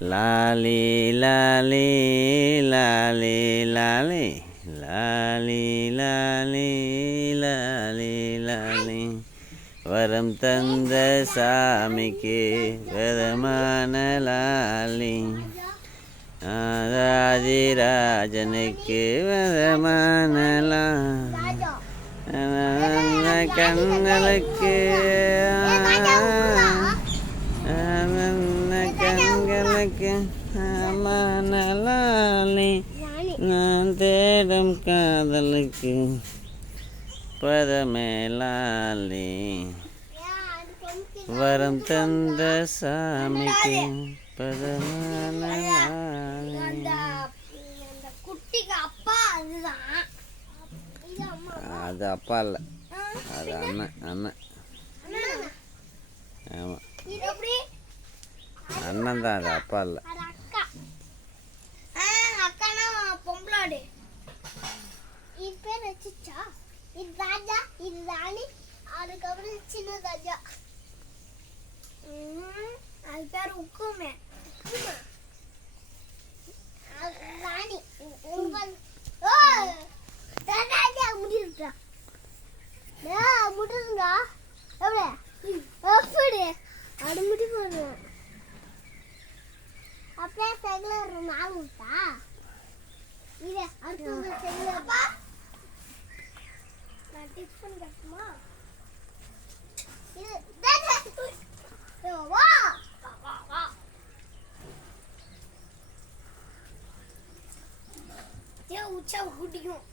லாலி லாலி லாலி லாலி லாலி லாலி லாலி லாலி வரம் தந்த சாமிக்கு வரமான லாலி ஆதிராஜனுக்கு வரமான கண்களுக்கு கண்களுக்கு லாலி நான் தேடும் காதலுக்கு பதமேலாலி வரம் தந்த சாமிக்கு பதமான அது அப்பா இல்லை, அது அண்ணன். அண்ணன் ஆமாம், அண்ணன் தான், அது அப்பா இல்லை. பொம்பளாடு இது பேர் வச்சுச்சா? இது ராஜா, இது ராணி, அதுக்கப்புறம் சின்ன ராஜா. அது பேர் உக்குமே. ராணி முடியுதா? முடியுங்களா? எப்படி அது முடி போடுவேன். அப்படியே செகுலர் ஆகுதா? இது அடுத்து செகுலர் நான் டிஃபன் கட்டுமா? இது வா வா வா உச்சா குடிக்கும்.